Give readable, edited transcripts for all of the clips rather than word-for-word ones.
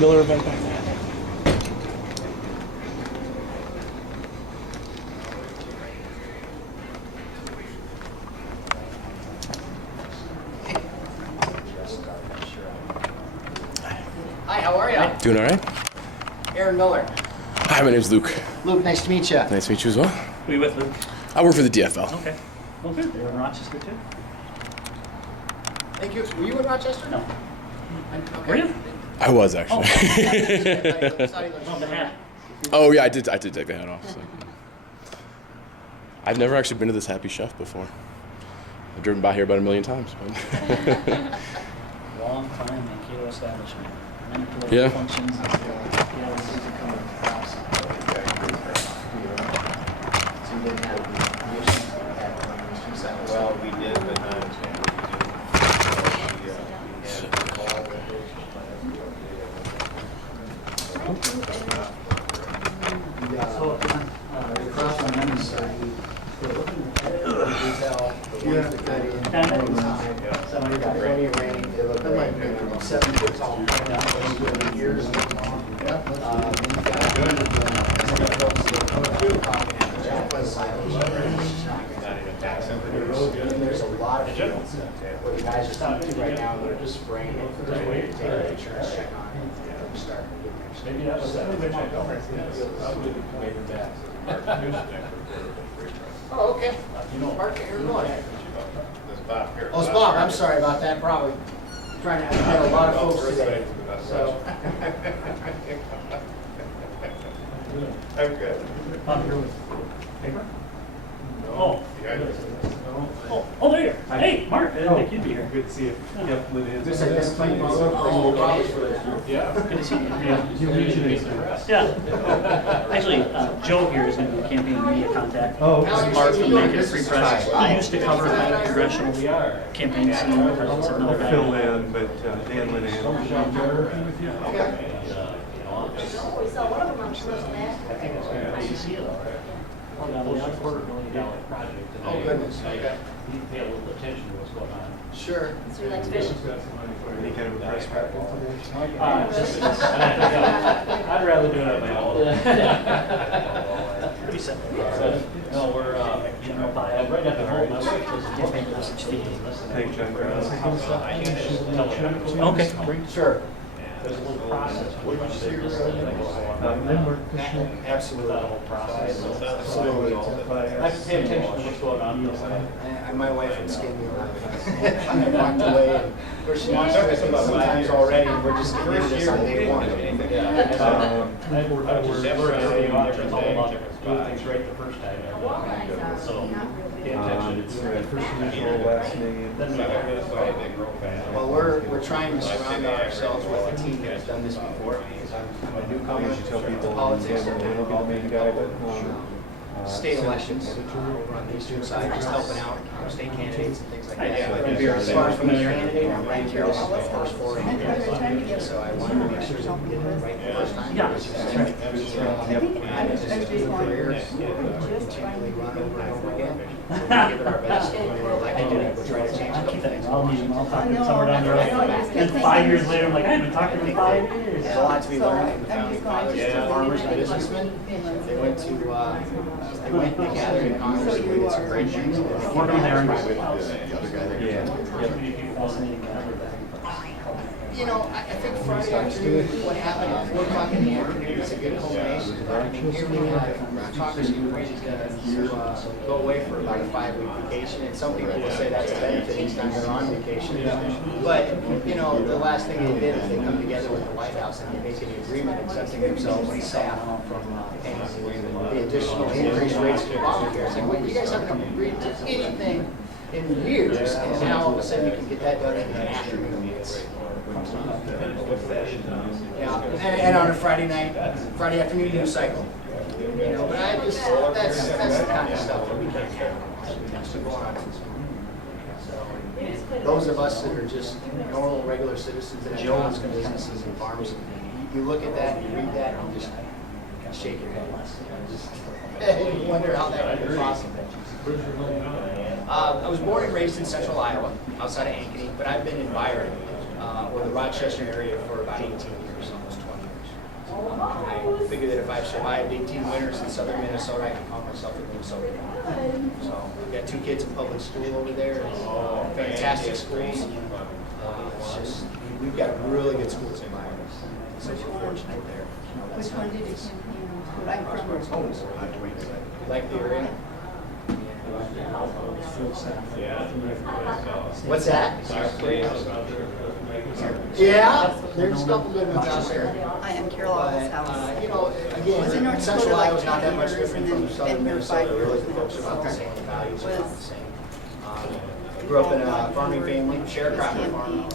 Miller event back there. Hi, how are you? Doing all right? Aaron Miller. Hi, my name's Luke. Luke, nice to meet you. Nice to meet you as well. Who are you with, Luke? I work for the DFL. Okay. Well, good. They're in Rochester, too? Thank you. Were you in Rochester? No. Okay. Were you? I was actually. Love the hat. Oh yeah, I did take the hat off. So. I've never actually been to this Happy Chef before. I've driven by here about 1 million times. But Long time Mankato establishment. Many political Yeah. functions. Well, we did, but not. So, across on Men's side, There's a lot of fields where the guys are talking to right now, they're just spraying it, just waiting to take an insurance check on it, and start getting their. maybe that was that. Oh, okay. You know, Mark, Illinois. This Bob here. Oh, it's Bob, I'm sorry about that, probably. Trying to have a lot of folks today, so. I'm good. I'm here with paper? Oh. Yeah. Oh, there you are. Hey, Mark, I didn't think you'd be here. Good to see you. Yep, Lynn is. Just identifying myself. Oh, Bob's for that. Yeah. Good to see you. You usually see Yeah. Actually, Joe here is going to be the campaign media contact. Oh, This is Mark from Mankato Free Press. I used to cover the congressional campaign scene. It's another guy. Phil Lynn, but Dan Lynn. We saw one of them on Christmas. Nice to see you though. $1 million project. Oh, goodness, okay. You pay a little attention to what's going on. Sure. So you like fish? Any kind of a press package I'd rather do it on my own. Pretty simple. No, we're, general bio, right at the home, my wife does a campaign message feed. Thank John Brown. Okay. Sure. There's a little process. Absolutely. That whole process. Absolutely. I have to pay attention to what's going on. My wife would skin me around. I walked away, and of course, she wants to sometimes already, and we're just getting into this on day one. We're all about doing things right the first time. So, pay attention. It's first initial, last name. Well, we're trying to surround ourselves with a team that's done this before, because I'm a newcomer You tell to people, politics, Dan and Lynn will be the main guy, but state elections over on the eastern side, just helping out state candidates and things like that. Yeah. As far as from the candidate, I'm right here, this is the first four interviews, so I wanted to make sure that we get it right the first time. Yeah. Because it's right. And it's just a career, continually run over and over again. So we give it our best, and when we're elected, we'll try to change a I'll couple keep that. things. I'll meet him. I'll talk to him somewhere down the road. And 5 years later, I'm like, I haven't talked to him in 5 years. There's a lot to be learned from the founding fathers, the farmers and businessmen. They went to, they gathered in Congress, and we did some great things. Working there. yeah. Fascinating guy. you know, I think Friday afternoon, what happened at 4 o'clock in the afternoon was a good culmination. I mean, here we have Congressman ready to go away for about a 5-week vacation, and some people will say that's a benefit, he's not going on vacation. But, you know, the last thing they did is they come together with the White House and they make an agreement accepting themselves and staff from paying the additional increased rates for Obamacare. Saying, well, you guys haven't agreed to anything in years, and now all of a sudden you can get that done in an afternoon. Yeah, and on a Friday night, Friday afternoon news cycle. You know, but I just, that's the kind of stuff that we can't handle. That's what's going on. So, those of us that are just normal, regular citizens that have jobs and businesses and farms, you look at that and you read that and you just shake your head. You wonder how that could be possible. I was born and raised in central Iowa, outside of Ankeny, but I've been in Byron, or the Rochester area for about 18 years, almost 20 years. I figure that if I've survived 18 winters in southern Minnesota, I can call myself a Minnesota. So we've got 2 kids in public school over there, fantastic schools. It's just, we've got really good schools in Byron, so we're fortunate there. Which one did you campaign on? I'm from. You like the area? What's that? Yeah, there's a couple good ones out there. I am Carol Alva's But, house. you know, again, central Iowa's not that much different from southern Minnesota. Really, the folks are about the same, the values are about the same. I grew up in a farming family, sharecropper farm.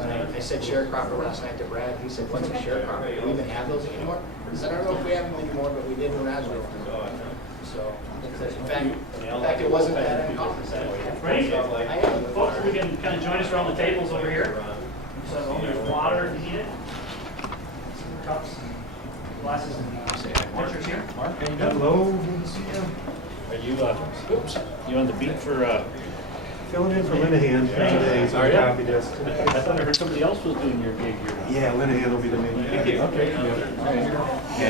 And I said sharecropper last night to Brad. He said, "What's a sharecropper? Do we even have those anymore?" I said, "I don't know if we have them anymore, but we did when I was growing up." So, in fact, it wasn't that uncommon. Ready? I am. Folks, we can kind of join us around the tables over here. So there's water if you need it. Some cups and glasses and pitchers here. Mark, how you doing? Hello, good to see you. Are you on the beat for, Filling in for Linehan today, so Are ya? copy desk. I thought I heard somebody else was doing your gig here. Yeah, Linehan will be the main. Okay. Yeah,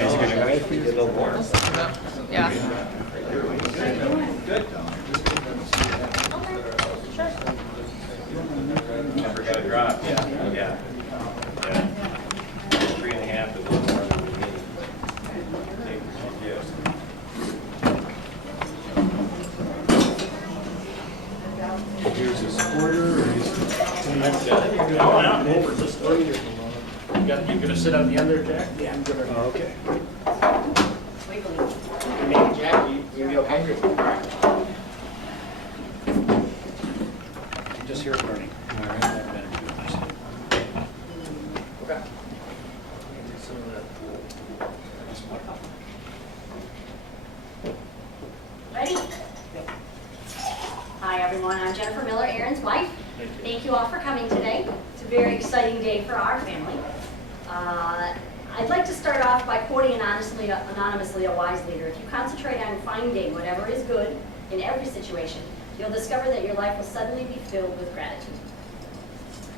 he's a good guy. Get a little warm. Never got a drop. Yeah. 3.5 is a little more than we need. Yes. Here's a supporter, or he's. Over this way. You're gonna sit on the end there, Jack? Yeah. Okay. Maybe Jack, you be okay? I'm just here learning. Okay. Ready? Hi, everyone. I'm Jennifer Miller, Aaron's wife. Thank you all for coming today. It's a very exciting day for our family. I'd like to start off by quoting anonymously a wise leader. If you concentrate on finding whatever is good in every situation, you'll discover that your life will suddenly be filled with gratitude,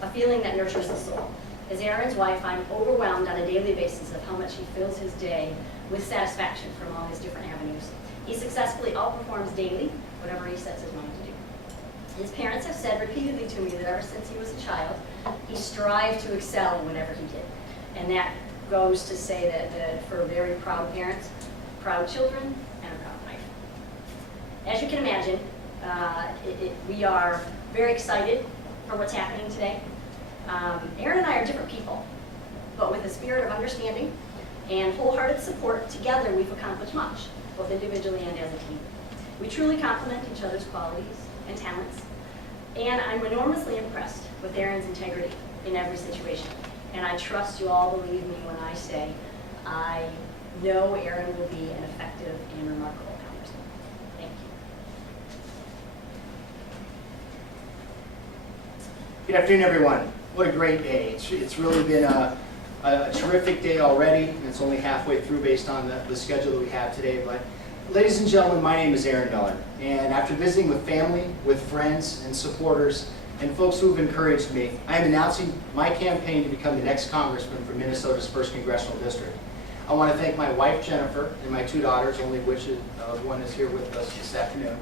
a feeling that nurtures the soul. As Aaron's wife, I'm overwhelmed on a daily basis of how much he fills his day with satisfaction from all his different avenues. He successfully outperforms daily whatever he sets his mind to do. His parents have said repeatedly to me that ever since he was a child, he strived to excel in whatever he did. And that goes to say that for very proud parents, proud children, and a proud wife. As you can imagine, we are very excited for what's happening today. Aaron and I are different people, but with a spirit of understanding and wholehearted support, together we've accomplished much, both individually and as a team. We truly complement each other's qualities and talents, and I'm enormously impressed with Aaron's integrity in every situation. And I trust you all believe me when I say I know Aaron will be an effective and remarkable congressman. Thank you. Good afternoon, everyone. What a great day. It's really been a terrific day already. It's only halfway through based on the schedule that we have today. But ladies and gentlemen, my name is Aaron Miller. And after visiting with family, with friends and supporters, and folks who have encouraged me, I am announcing my campaign to become the next congressman for Minnesota's 1st Congressional District. I want to thank my wife, Jennifer, and my 2 daughters, only of which one is here with us this afternoon,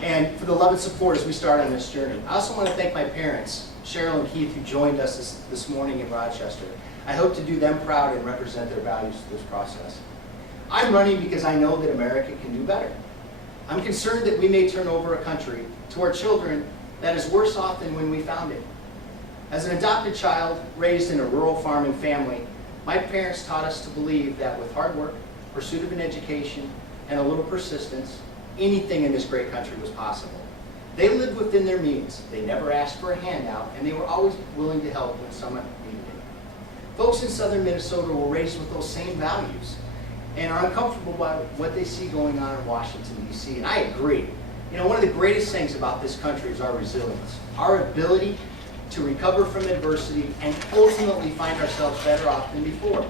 and for the love and support as we start on this journey. I also want to thank my parents, Cheryl and Keith, who joined us this morning in Rochester. I hope to do them proud and represent their values through this process. I'm running because I know that America can do better. I'm concerned that we may turn over a country to our children that is worse off than when we found it. As an adopted child raised in a rural farming family, my parents taught us to believe that with hard work, pursuit of an education, and a little persistence, anything in this great country was possible. They lived within their means. They never asked for a handout, and they were always willing to help when someone needed it. Folks in southern Minnesota were raised with those same values and are uncomfortable by what they see going on in Washington, D.C., and I agree. You know, one of the greatest things about this country is our resilience, our ability to recover from adversity and ultimately find ourselves better off than before.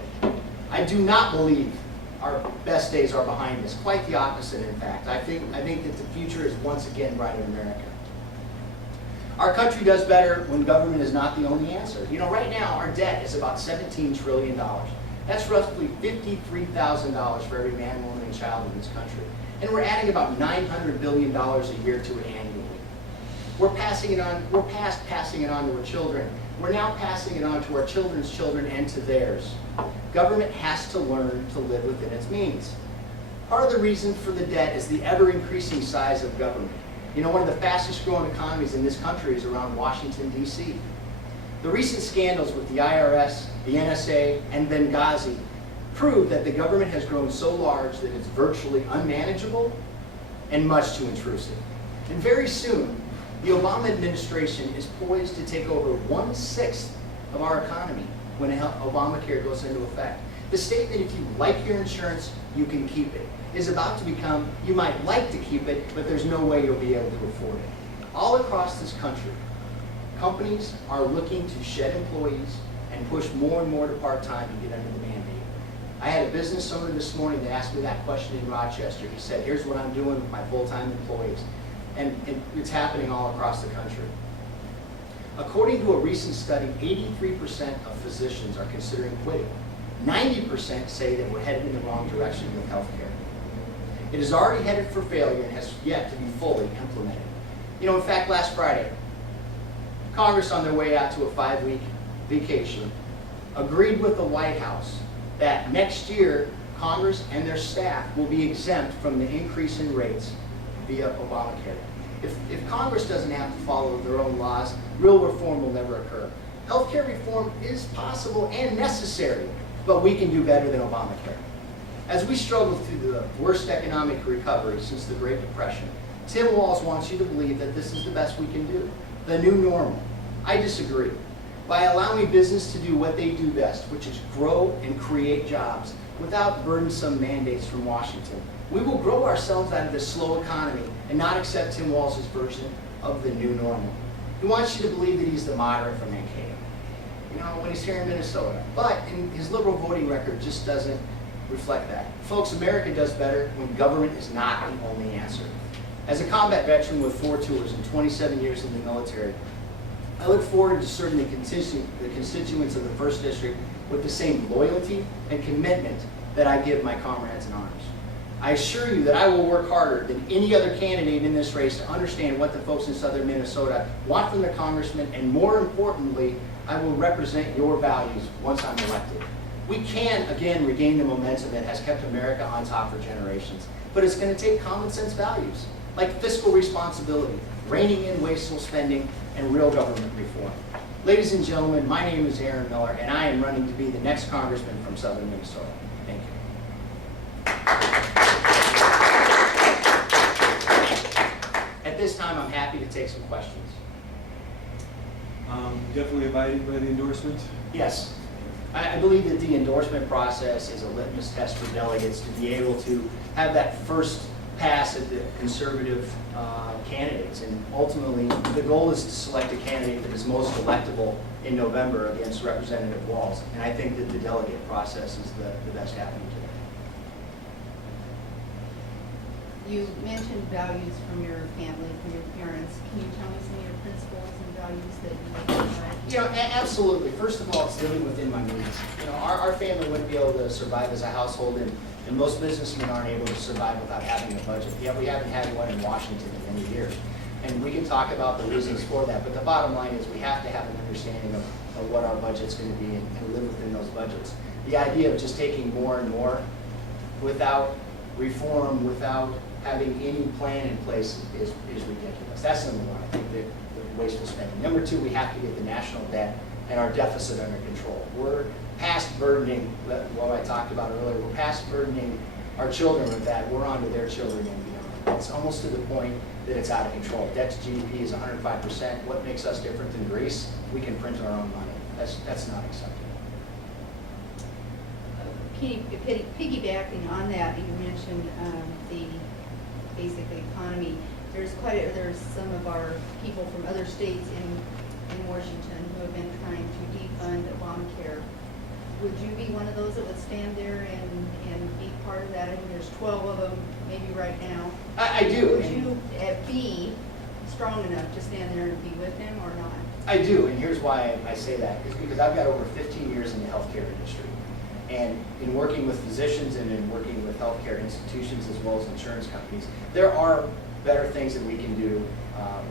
I do not believe our best days are behind us. Quite the opposite, in fact. I think that the future is once again bright in America. Our country does better when government is not the only answer. You know, right now our debt is about $17 trillion. That's roughly $53,000 for every man, woman, and child in this country. And we're adding about $900 billion a year to it annually. We're passing it on, we're past passing it on to our children. We're now passing it on to our children's children and to theirs. Government has to learn to live within its means. Part of the reason for the debt is the ever-increasing size of government. You know, one of the fastest growing economies in this country is around Washington, D.C. The recent scandals with the IRS, the NSA, and Benghazi prove that the government has grown so large that it's virtually unmanageable and much too intrusive. And very soon, the Obama administration is poised to take over 1/6 of our economy when Obamacare goes into effect. The statement, if you like your insurance, you can keep it, is about to become, you might like to keep it, but there's no way you'll be able to afford it. All across this country, companies are looking to shed employees and push more and more to part-time to get under the mandate. I had a business owner this morning that asked me that question in Rochester. He said, here's what I'm doing with my full-time employees. And it's happening all across the country. According to a recent study, 83% of physicians are considering quitting. 90% say that we're headed in the wrong direction with healthcare. It is already headed for failure and has yet to be fully implemented. You know, in fact, last Friday, Congress, on their way out to a 5-week vacation, agreed with the White House that next year, Congress and their staff will be exempt from the increase in rates via Obamacare. If Congress doesn't have to follow their own laws, real reform will never occur. Healthcare reform is possible and necessary, but we can do better than Obamacare. As we struggle through the worst economic recovery since the Great Depression, Tim Walz wants you to believe that this is the best we can do, the new normal. I disagree. By allowing business to do what they do best, which is grow and create jobs without burdensome mandates from Washington, we will grow ourselves out of this slow economy and not accept Tim Walz's version of the new normal. He wants you to believe that he's the moderate from Mankato, you know, when he's here in Minnesota. But his liberal voting record just doesn't reflect that. Folks, America does better when government is not the only answer. As a combat veteran with 4 tours and 27 years in the military, I look forward to serving the constituents of the 1st District with the same loyalty and commitment that I give my comrades in arms. I assure you that I will work harder than any other candidate in this race to understand what the folks in southern Minnesota want from their congressman, and more importantly, I will represent your values once I'm elected. We can, again, regain the momentum that has kept America on top for generations, but it's going to take common sense values, like fiscal responsibility, reining in wasteful spending, and real government reform. Ladies and gentlemen, my name is Aaron Miller, and I am running to be the next congressman from southern Minnesota. Thank you. At this time, I'm happy to take some questions. Definitely abiding by the endorsement. Yes. I believe that the endorsement process is a litmus test for delegates to be able to have that first pass at the conservative candidates. And ultimately, the goal is to select a candidate that is most electable in November against Representative Walz. And I think that the delegate process is the best avenue today. You mentioned values from your family, from your parents. Can you tell me some of your principles and values that you live by? You know, absolutely. First of all, it's living within my means. You know, our family wouldn't be able to survive as a household, and most businessmen aren't able to survive without having a budget. Yet we haven't had one in Washington in many years. And we can talk about the reasons for that, but the bottom line is we have to have an understanding of what our budget's going to be and live within those budgets. The idea of just taking more and more without reform, without having any plan in place is ridiculous. That's number one, I think, the wasteful spending. Number two, we have to get the national debt and our deficit under control. We're past burdening, what I talked about earlier, we're past burdening our children with that. We're on to their children and beyond. It's almost to the point that it's out of control. Debt to GDP is 105%. What makes us different than Greece? We can print our own money. That's not acceptable. Piggybacking on that, you mentioned the basic economy. There's some of our people from other states in Washington who have been trying to defund Obamacare. Would you be one of those that would stand there and be part of that? I mean, there's 12 of them maybe right now. I do. Would you be strong enough to stand there and be with him or not? I do, and here's why I say that. It's because I've got over 15 years in the healthcare industry. And in working with physicians and in working with healthcare institutions as well as insurance companies, there are better things that we can do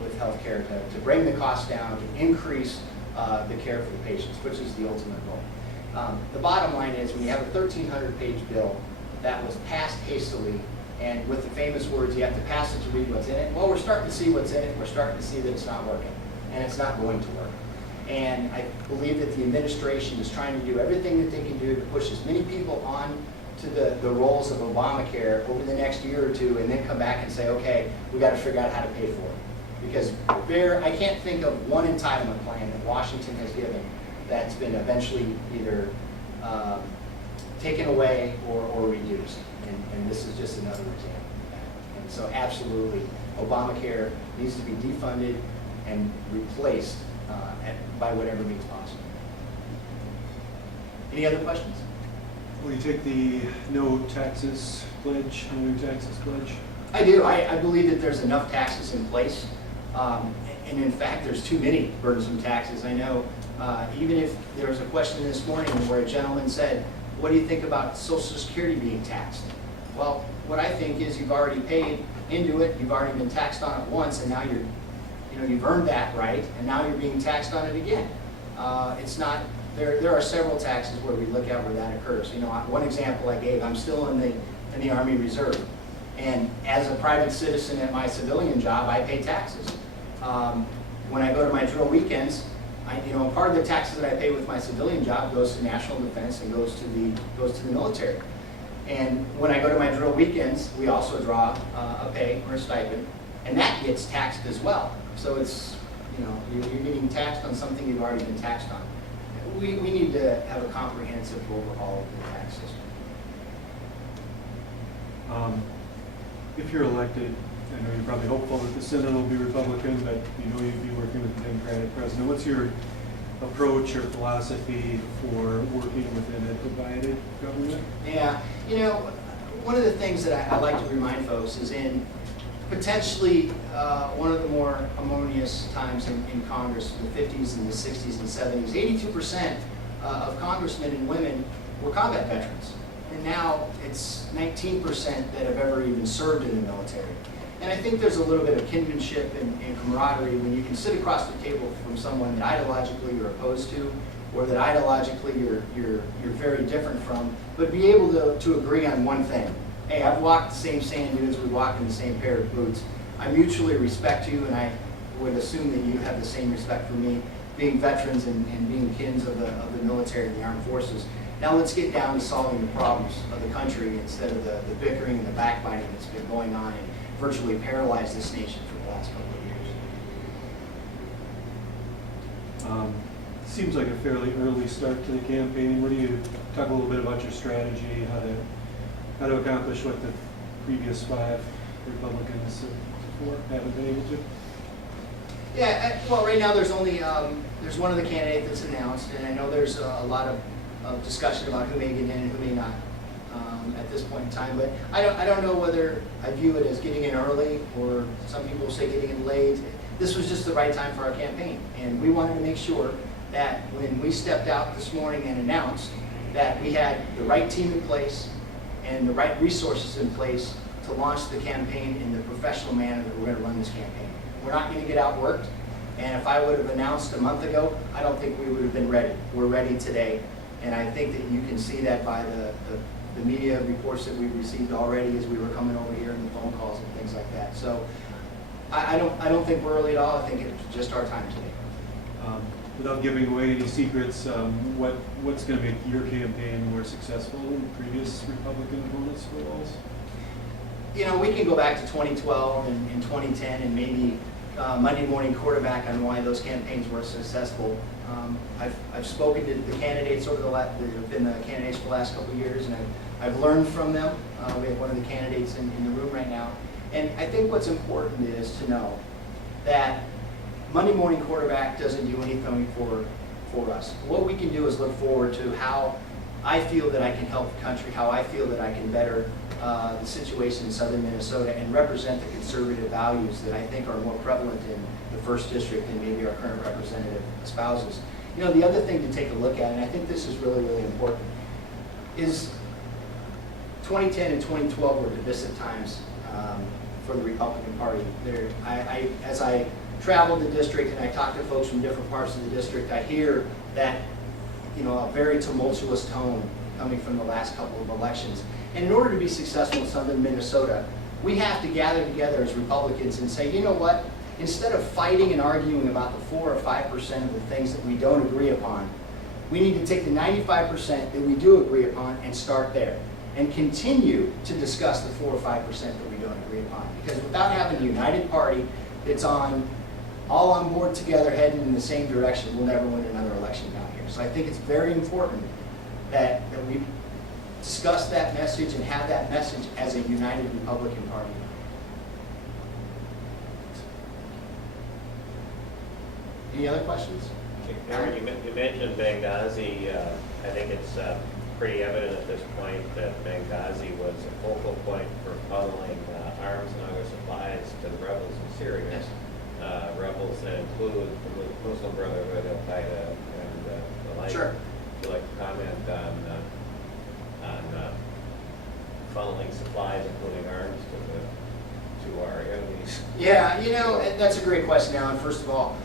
with healthcare to bring the cost down, to increase the care for the patients, which is the ultimate goal. The bottom line is when you have a 1,300-page bill that was passed hastily, and with the famous words, you have to pass it to read what's in it. Well, we're starting to see what's in it. We're starting to see that it's not working, and it's not going to work. And I believe that the administration is trying to do everything that they can do to push as many people on to the roles of Obamacare over the next year or two, and then come back and say, okay, we got to figure out how to pay for it. Because I can't think of one entitlement plan that Washington has given that's been eventually either taken away or reduced. And this is just another example of that. And so absolutely, Obamacare needs to be defunded and replaced by whatever means possible. Any other questions? Will you take the no taxes pledge, no new taxes pledge? I do. I believe that there's enough taxes in place. And in fact, there's too many burdensome taxes. I know even if there was a question this morning where a gentleman said, what do you think about Social Security being taxed? Well, what I think is you've already paid into it, you've already been taxed on it once, and now you've earned that right, and now you're being taxed on it again. It's not, there are several taxes where we look at where that occurs. You know, one example I gave, I'm still in the Army Reserve. And as a private citizen at my civilian job, I pay taxes. When I go to my drill weekends, part of the taxes that I pay with my civilian job goes to national defense and goes to the military. And when I go to my drill weekends, we also draw a pay or a stipend, and that gets taxed as well. So it's, you're getting taxed on something you've already been taxed on. We need to have a comprehensive overhaul of the tax system. If you're elected, I know you're probably hopeful that the Senate will be Republican, but you'd be working with the Democratic president. What's your approach or philosophy for working within a divided government? Yeah, one of the things that I like to remind folks is in potentially one of the more harmonious times in Congress, in the 50s and the 60s and 70s, 82% of congressmen and women were combat veterans. And now it's 19% that have ever even served in the military. And I think there's a little bit of kinship and camaraderie when you can sit across the table from someone that ideologically you're opposed to, or that ideologically you're very different from, but be able to agree on one thing. Hey, I've walked the same sand dunes, we walk in the same pair of boots. I mutually respect you, and I would assume that you have the same respect for me, being veterans and being kins of the military and the armed forces. Now let's get down to solving the problems of the country instead of the bickering and the backbiting that's been going on and virtually paralyzed this nation for the last couple of years. Seems like a fairly early start to the campaign. What do you talk a little bit about your strategy, how to accomplish what the previous 5 Republicans haven't been able to? Yeah, well, right now there's only there's one of the candidates that's announced, and I know there's a lot of discussion about who may get in and who may not at this point in time. But I don't know whether I view it as getting in early, or some people say getting in late. This was just the right time for our campaign, and we wanted to make sure that when we stepped out this morning and announced that we had the right team in place and the right resources in place to launch the campaign in the professional manner that we're going to run this campaign. we're not going to get outworked. And if I would have announced a month ago, I don't think we would have been ready. We're ready today. And I think that you can see that by the media reports that we've received already as we were coming over here and the phone calls and things like that. So I don't think we're early at all. I think it's just our time today. Without giving away any secrets, what's going to make your campaign more successful than previous Republican opponents for Walls? You know, we can go back to 2012 and 2010 and maybe Monday morning quarterback on why those campaigns were successful. I've spoken to the candidates over that have been the candidates for the last couple of years, and I've learned from them. We have one of the candidates in the room right now. And I think what's important is to know that Monday morning quarterback doesn't do anything for us. What we can do is look forward to how I feel that I can help the country, how I feel that I can better the situation in southern Minnesota and represent the conservative values that I think are more prevalent in the 1st District than maybe our current representative espouses. You know, the other thing to take a look at, and I think this is really, really important, is 2010 and 2012 were divisive times for the Republican Party. As I traveled the district and I talked to folks from different parts of the district, I hear that, you know, a very tumultuous tone coming from the last couple of elections. And in order to be successful in southern Minnesota, we have to gather together as Republicans and say, you know what, instead of fighting and arguing about the 4 or 5% of the things that we don't agree upon, we need to take the 95% that we do agree upon and start there and continue to discuss the 4 or 5% that we don't agree upon. Because without having a united party that's all on board together heading in the same direction, we'll never win another election down here. So I think it's very important that we discuss that message and have that message as a united Republican Party. Any other questions? Aaron, you mentioned Benghazi. I think it's pretty evident at this point that Benghazi was a focal point for funneling arms and other supplies to the rebels in Syria. Yes. Rebels that include the Muslim Brotherhood, Al-Qaeda, and the like. Sure. Would you like to comment on funneling supplies, including arms, to our enemies? Yeah, you know, that's a great question, Alan, first of all.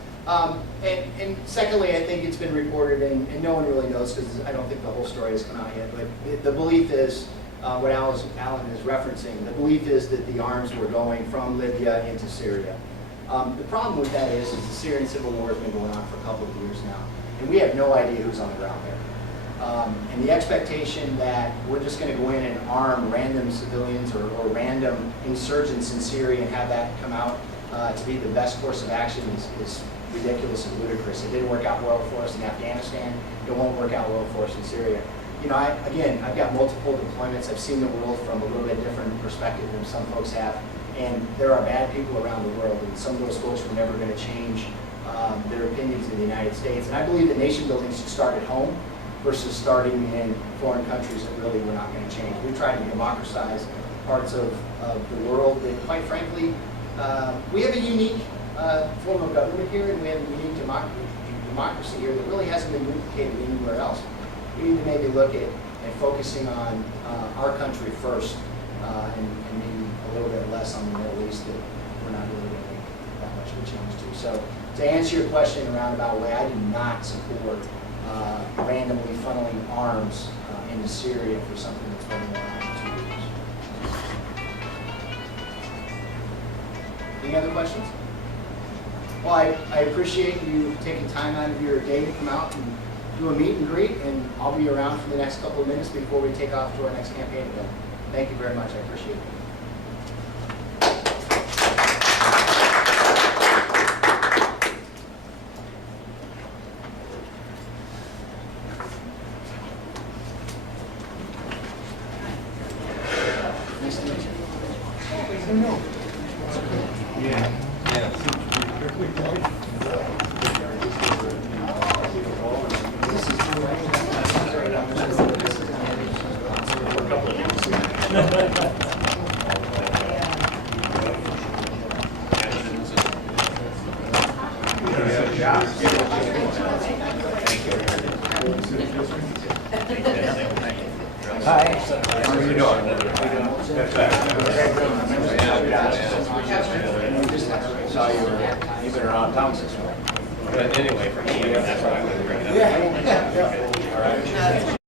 And secondly, I think it's been reported, and no one really knows because I don't think the whole story has come out yet, but the belief is, what Alan is referencing, the belief is that the arms were going from Libya into Syria. The problem with that is the Syrian civil war has been going on for a couple of years now, and we have no idea who's on the ground there. And the expectation that we're just going to go in and arm random civilians or random insurgents in Syria and have that come out to be the best course of action is ridiculous and ludicrous. It didn't work out well for us in Afghanistan. It won't work out well for us in Syria. You know, I've got multiple deployments. I've seen the world from a little bit different perspective than some folks have. And there are bad people around the world, and some of those folks were never going to change their opinions in the United States. And I believe that nation building should start at home versus starting in foreign countries that really we're not going to change. We try to democratize parts of the world that, quite frankly, we have a unique form of government here, and we have a unique democracy here that really hasn't been duplicated anywhere else. We need to maybe look at focusing on our country first, and maybe a little bit less on the Middle East that we're not really going to make that much of a change to. So to answer your question in a roundabout way, I do not support randomly funneling arms into Syria for something that's been going on for 2 years. Any other questions? Well, I appreciate you taking time out of your day to come out and do a meet and greet, and I'll be around for the next couple of minutes before we take off to our next campaign event. Thank you very much. I appreciate it. Nice to meet you. saw you've been around town since morning. But anyway, for me, I mean, that's what I would bring it up. Yeah, yeah, yeah. All right.